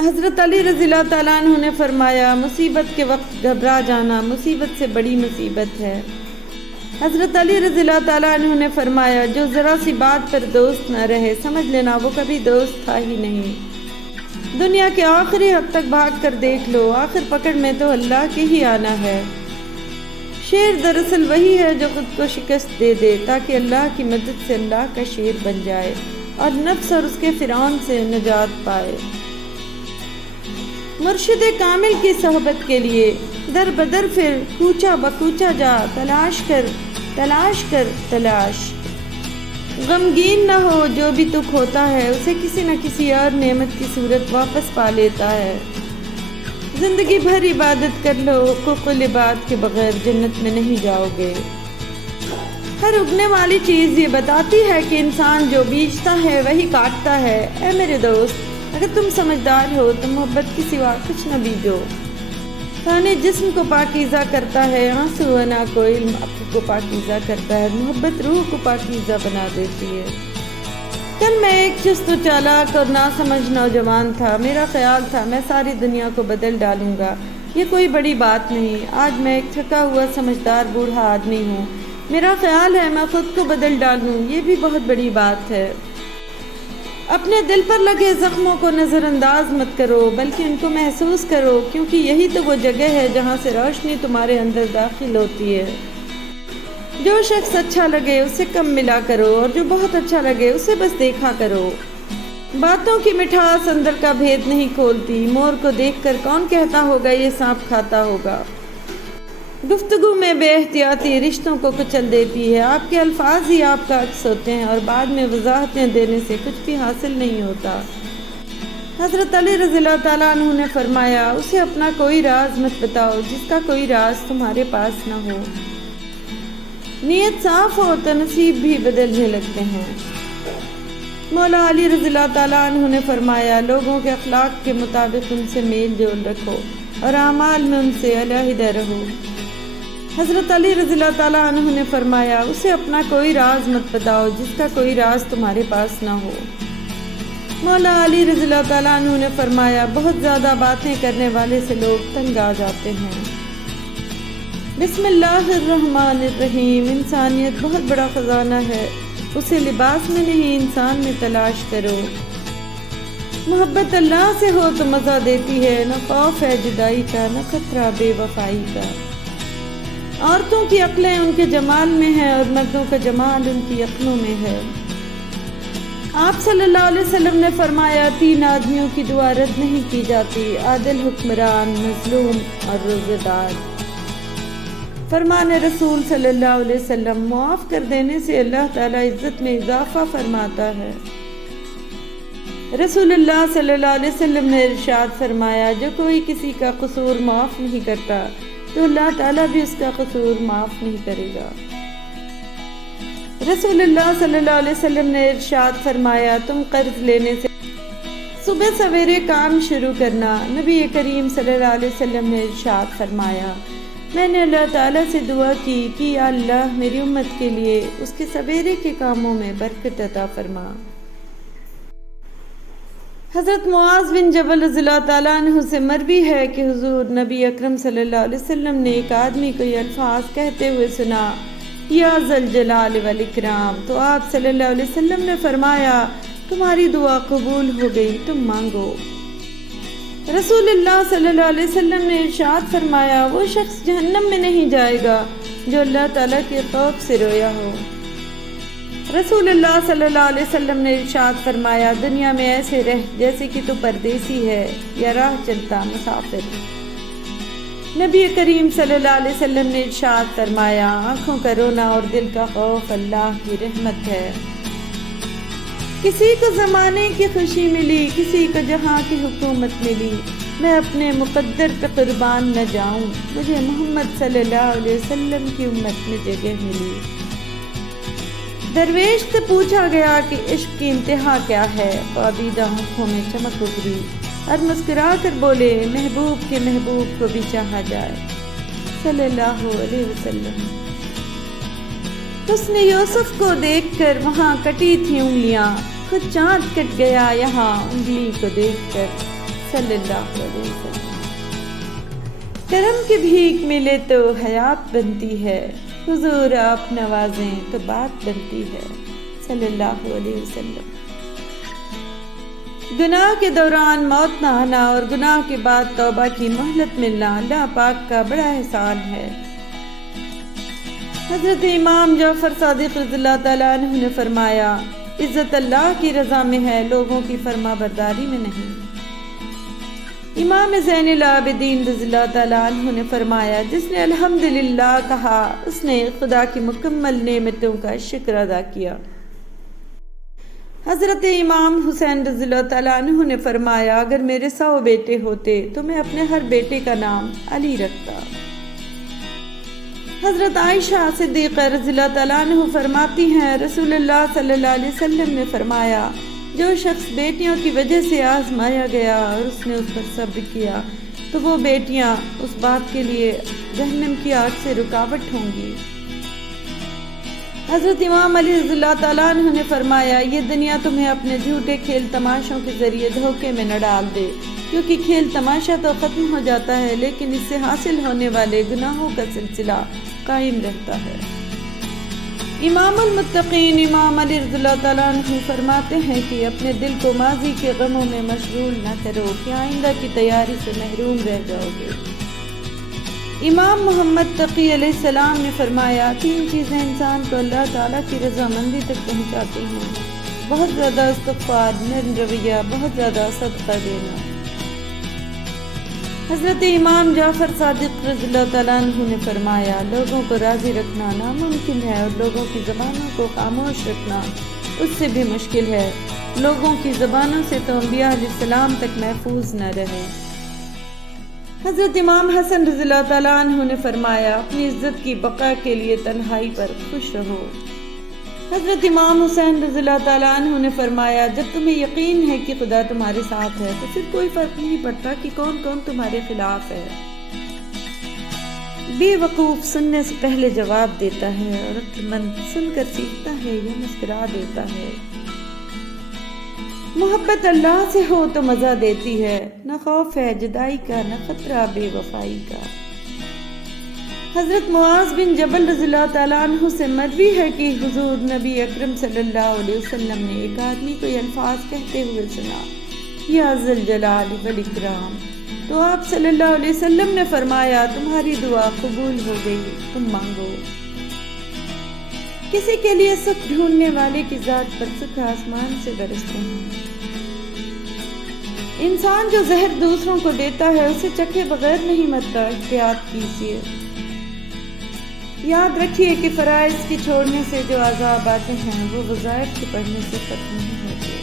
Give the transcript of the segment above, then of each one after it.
حضرت علی رضی اللہ تعالیٰ عنہ نے فرمایا مصیبت کے وقت گھبرا جانا مصیبت سے بڑی مصیبت ہے۔ حضرت علی رضی اللہ تعالیٰ عنہ نے فرمایا جو ذرا سی بات پر دوست نہ رہے سمجھ لینا وہ کبھی دوست تھا ہی نہیں۔ دنیا کے آخری حد تک بھاگ کر دیکھ لو، آخر پکڑ میں تو اللہ کے ہی آنا ہے۔ شیر دراصل وہی ہے جو خود کو شکست دے دے تاکہ اللہ کی مدد سے اللہ کا شیر بن جائے اور نفس اور اس کے فرعون سے نجات پائے۔ مرشد کامل کی صحبت کے لیے در بدر پھر کوچہ بکوچہ جا، تلاش کر تلاش کر تلاش۔ غمگین نہ ہو، جو بھی تو کھوتا ہے اسے کسی نہ کسی اور نعمت کی صورت واپس پا لیتا ہے۔ زندگی بھر عبادت کر لو، حقوق العباد کے بغیر جنت میں نہیں جاؤ گے۔ ہر اگنے والی چیز یہ بتاتی ہے کہ انسان جو بیجتا ہے وہی کاٹتا ہے۔ اے میرے دوست، اگر تم سمجھدار ہو تو محبت کے سوا کچھ نہ بیجو۔ کھانے جسم کو پاکیزہ کرتا ہے، آنسو انا کو علم عقل کو پاکیزہ کرتا ہے، محبت روح کو پاکیزہ بنا دیتی ہے۔ کل میں ایک چست و چالاک اور ناسمجھ نوجوان تھا، میرا خیال تھا میں ساری دنیا کو بدل ڈالوں گا، یہ کوئی بڑی بات نہیں۔ آج میں ایک تھکا ہوا سمجھدار بوڑھا آدمی ہوں، میرا خیال ہے میں خود کو بدل ڈالوں، یہ بھی بہت بڑی بات ہے۔ اپنے دل پر لگے زخموں کو نظر انداز مت کرو بلکہ ان کو محسوس کرو، کیونکہ یہی تو وہ جگہ ہے جہاں سے روشنی تمہارے اندر داخل ہوتی ہے۔ جو شخص اچھا لگے اسے کم ملا کرو اور جو بہت اچھا لگے اسے بس دیکھا کرو۔ باتوں کی مٹھاس اندر کا بھید نہیں کھولتی، مور کو دیکھ کر کون کہتا ہوگا یہ سانپ کھاتا ہوگا۔ گفتگو میں بے احتیاطی رشتوں کو کچل دیتی ہے، آپ کے الفاظ ہی آپ کا عکس ہوتے ہیں اور بعد میں وضاحتیں دینے سے کچھ بھی حاصل نہیں ہوتا۔ حضرت علی رضی اللہ تعالیٰ عنہ نے فرمایا اسے اپنا کوئی راز مت بتاؤ جس کا کوئی راز تمہارے پاس نہ ہو۔ نیت صاف ہو تو نصیب بھی بدلنے لگتے ہیں۔ مولا علی رضی اللہ تعالیٰ عنہ نے فرمایا لوگوں کے اخلاق کے مطابق ان سے میل جول رکھو اور اعمال میں ان سے علیحدہ رہو۔ حضرت علی رضی اللہ تعالیٰ عنہ نے فرمایا اسے اپنا کوئی راز مت بتاؤ جس کا کوئی راز تمہارے پاس نہ ہو۔ مولا علی رضی اللہ تعالیٰ عنہ نے فرمایا بہت زیادہ باتیں کرنے والے سے لوگ تنگ آ جاتے ہیں۔ بسم اللہ الرحمن الرحیم، انسانیت بہت بڑا خزانہ ہے، اسے لباس میں نہیں انسان میں تلاش کرو۔ محبت اللہ سے ہو تو مزہ دیتی ہے، نہ خوف ہے جدائی کا نہ خطرہ بے وفائی کا۔ عورتوں کی عقلیں ان کے جمال میں ہیں اور مردوں کا جمال ان کی عقلوں میں ہے۔ آپ صلی اللہ علیہ وسلم نے فرمایا 3 آدمیوں کی دعا رد نہیں کی جاتی، عادل حکمران، مظلوم اور روزہ دار۔ فرمان رسول صلی اللہ علیہ وسلم، معاف کر دینے سے اللہ تعالیٰ عزت میں اضافہ فرماتا ہے۔ رسول اللہ صلی اللہ علیہ وسلم نے ارشاد فرمایا جو کوئی کسی کا قصور معاف نہیں کرتا تو اللہ تعالیٰ بھی اس کا قصور معاف نہیں کرے گا۔ رسول اللہ صلی اللہ علیہ وسلم نے ارشاد فرمایا تم قرض لینے سے صبح سویرے کام شروع کرنا۔ نبی کریم صلی اللہ علیہ وسلم نے ارشاد فرمایا میں نے اللہ تعالیٰ سے دعا کی کہ یا اللہ میری امت کے لیے اس کے سویرے کے کاموں میں برکت عطا فرما۔ حضرت معاذ بن جبل رضی اللہ تعالیٰ عنہ سے مروی ہے کہ حضور نبی اکرم صلی اللہ علیہ وسلم نے ایک آدمی کو یہ الفاظ کہتے ہوئے سنا یا ذل جلال والاکرام، تو آپ صلی اللہ علیہ وسلم نے فرمایا تمہاری دعا قبول ہو گئی، تم مانگو۔ رسول اللہ صلی اللہ علیہ وسلم نے ارشاد فرمایا وہ شخص جہنم میں نہیں جائے گا جو اللہ تعالیٰ کے خوف سے رویا ہو۔ رسول اللہ صلی اللہ علیہ وسلم نے ارشاد فرمایا دنیا میں ایسے رہ جیسے کہ تو پردیسی ہے یا راہ چلتا مسافر۔ نبی کریم صلی اللہ علیہ وسلم نے ارشاد فرمایا آنکھوں کا رونا اور دل کا خوف اللہ کی رحمت ہے۔ کسی کو زمانے کی خوشی ملی، کسی کو جہاں کی حکومت ملی، میں اپنے مقدر پہ قربان نہ جاؤں، مجھے محمد صلی اللہ علیہ وسلم کی امت میں جگہ ملی۔ درویش سے پوچھا گیا کہ عشق کی انتہا کیا ہے، خوابیدہ آنکھوں میں چمک ابھری اور مسکرا کر بولے محبوب کے محبوب کو بھی چاہا جائے صلی اللہ علیہ وسلم۔ حسن یوسف کو دیکھ کر وہاں کٹی تھی انگلیاں، خود چاند کٹ گیا یہاں انگلی کو دیکھ کر صلی اللہ علیہ وسلم۔ کرم کی بھیک ملے تو حیات بنتی ہے، حضور آپ نوازیں تو بات بنتی ہے، صلی اللہ علیہ وسلم۔ گناہ کے دوران موت نہ آنا اور گناہ کے بعد توبہ کی مہلت ملنا اللہ پاک کا بڑا احسان ہے۔ حضرت امام جعفر صادق رضی اللہ تعالیٰ عنہ نے فرمایا، عزت اللہ کی رضا میں ہے، لوگوں کی فرما برداری میں نہیں۔ امام زین العابدین رضی اللہ تعالیٰ عنہ نے فرمایا، جس نے الحمدللہ کہا اس نے خدا کی مکمل نعمتوں کا شکر ادا کیا۔ حضرت امام حسین رضی اللہ تعالیٰ عنہ نے فرمایا، اگر میرے 100 بیٹے ہوتے تو میں اپنے ہر بیٹے کا نام علی رکھتا۔ حضرت عائشہ صدیقہ رضی اللہ تعالیٰ عنہ فرماتی ہیں، رسول اللہ صلی اللہ علیہ وسلم نے فرمایا، جو شخص بیٹیوں کی وجہ سے آزمایا گیا اور اس نے اس پر صبر کیا تو وہ بیٹیاں اس بات کے لیے جہنم کی آگ سے رکاوٹ ہوں گی۔ حضرت امام علی رضی اللہ تعالیٰ عنہ نے فرمایا، یہ دنیا تمہیں اپنے جھوٹے کھیل تماشوں کے ذریعے دھوکے میں نہ ڈال دے، کیونکہ کھیل تماشا تو ختم ہو جاتا ہے لیکن اس سے حاصل ہونے والے گناہوں کا سلسلہ قائم رہتا ہے۔ امام المتقین امام علی رضی اللہ تعالیٰ عنہ فرماتے ہیں کہ اپنے دل کو ماضی کے غموں میں مشغول نہ کرو کہ آئندہ کی تیاری سے محروم رہ جاؤ گے۔ امام محمد تقی علیہ السلام نے فرمایا، 3 چیزیں انسان کو اللہ تعالیٰ کی رضامندی تک پہنچاتی ہیں، بہت زیادہ استغفار، نرم رویہ، بہت زیادہ صدقہ دینا۔ حضرت امام جعفر صادق رضی اللہ تعالیٰ عنہ نے فرمایا، لوگوں کو راضی رکھنا ناممکن ہے اور لوگوں کی زبانوں کو خاموش رکھنا اس سے بھی مشکل ہے۔ لوگوں کی زبانوں سے تو انبیاء علیہ السلام تک محفوظ نہ رہے۔ حضرت امام حسن رضی اللہ تعالیٰ عنہ نے فرمایا، اپنی عزت کی بقا کے لیے تنہائی پر خوش رہو۔ حضرت امام حسین رضی اللہ تعالیٰ عنہ نے فرمایا، جب تمہیں یقین ہے کہ خدا تمہارے ساتھ ہے تو پھر کوئی فرق نہیں پڑتا کہ کون کون تمہارے خلاف ہے۔ بے وقوف سننے سے پہلے جواب دیتا ہے اور عقل مند سن کر سیکھتا ہے یا مسکرا دیتا ہے۔ محبت اللہ سے ہو تو مزہ دیتی ہے، نہ خوف ہے جدائی کا نہ خطرہ بے وفائی کا۔ حضرت معاذ بن جبل رضی اللہ تعالیٰ عنہ سے مروی ہے کہ حضور نبی اکرم صلی اللہ علیہ وسلم نے ایک آدمی کو یہ الفاظ کہتے ہوئے سنا، یا ذی الجلال والاکرام، تو آپ صلی اللہ علیہ وسلم نے فرمایا، تمہاری دعا قبول ہو گئی، تم مانگو۔ کسی کے لیے سکھ ڈھونڈنے والے کی ذات پر سکھ آسمان سے برستے ہیں۔ انسان جو زہر دوسروں کو دیتا ہے اسے چکھے بغیر نہیں مرتا، احتیاط کیجیے۔ یاد رکھیے کہ فرائض کی چھوڑنے سے جو عذاب آتے ہیں وہ وظائف کے پڑھنے سے ختم نہیں ہوتے۔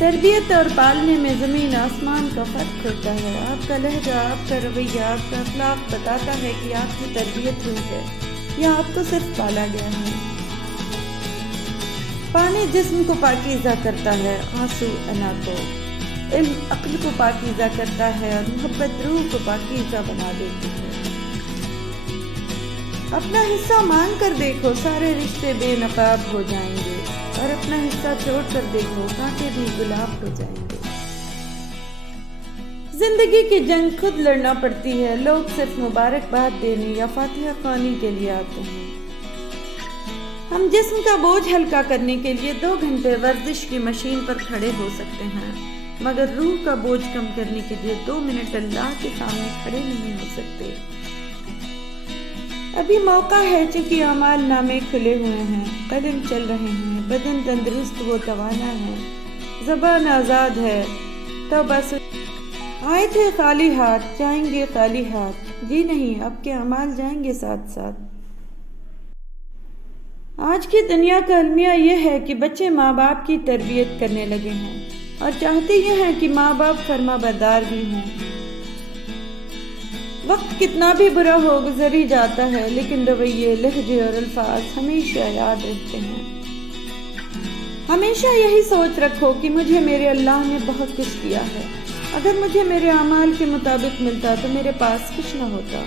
تربیت اور پالنے میں زمین آسمان کا فرق ہوتا ہے۔ آپ کا لہجہ، آپ کا رویہ، آپ کا اخلاق بتاتا ہے کہ آپ کی تربیت ہوئی ہے یا آپ کو صرف پالا گیا ہے۔ پانی جسم کو پاکیزہ کرتا ہے، آنسو انا کو، علم عقل کو پاکیزہ کرتا ہے اور محبت روح کو پاکیزہ بنا دیتی ہے۔ اپنا حصہ مانگ کر دیکھو، سارے رشتے بے نقاب ہو جائیں گے، اور اپنا حصہ چھوڑ کر دیکھو، کانٹے بھی گلاب ہو جائیں گے۔ زندگی کی جنگ خود لڑنا پڑتی ہے، لوگ صرف مبارکباد دینے یا فاتحہ خوانی کے لیے آتے ہیں۔ ہم جسم کا بوجھ ہلکا کرنے کے لیے 2 گھنٹے ورزش کی مشین پر کھڑے ہو سکتے ہیں، مگر روح کا بوجھ کم کرنے کے لیے 2 منٹ اللہ کے سامنے کھڑے نہیں ہو سکتے۔ ابھی موقع ہے، چونکہ اعمال نامے کھلے ہوئے ہیں، قدم چل رہے ہیں، بدن تندرست و توانا ہے، زبان آزاد ہے۔ تو بس آئے تھے خالی ہاتھ، جائیں گے خالی ہاتھ، جی نہیں، اب کے اعمال جائیں گے ساتھ ساتھ۔ آج کی دنیا کا المیہ یہ ہے کہ بچے ماں باپ کی تربیت کرنے لگے ہیں اور چاہتے یہ ہیں کہ ماں باپ فرما بردار بھی ہوں۔ وقت کتنا بھی برا ہو گزر ہی جاتا ہے، لیکن رویے، لہجے اور الفاظ ہمیشہ یاد رہتے ہیں۔ ہمیشہ یہی سوچ رکھو کہ مجھے میرے اللہ نے بہت کچھ دیا ہے، اگر مجھے میرے اعمال کے مطابق ملتا تو میرے پاس کچھ نہ ہوتا۔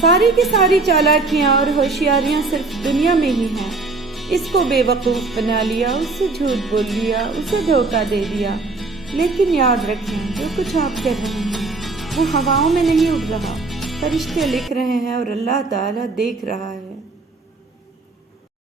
ساری کی ساری چالاکیاں اور ہوشیاریاں صرف دنیا میں ہی ہیں، اس کو بے وقوف بنا لیا، اس سے جھوٹ بول لیا، اسے دھوکہ دے دیا۔ لیکن یاد رکھیں جو کچھ آپ کر رہے ہیں وہ ہواؤں میں نہیں اڑ رہا، فرشتے لکھ رہے ہیں اور اللہ تعالیٰ دیکھ رہا ہے۔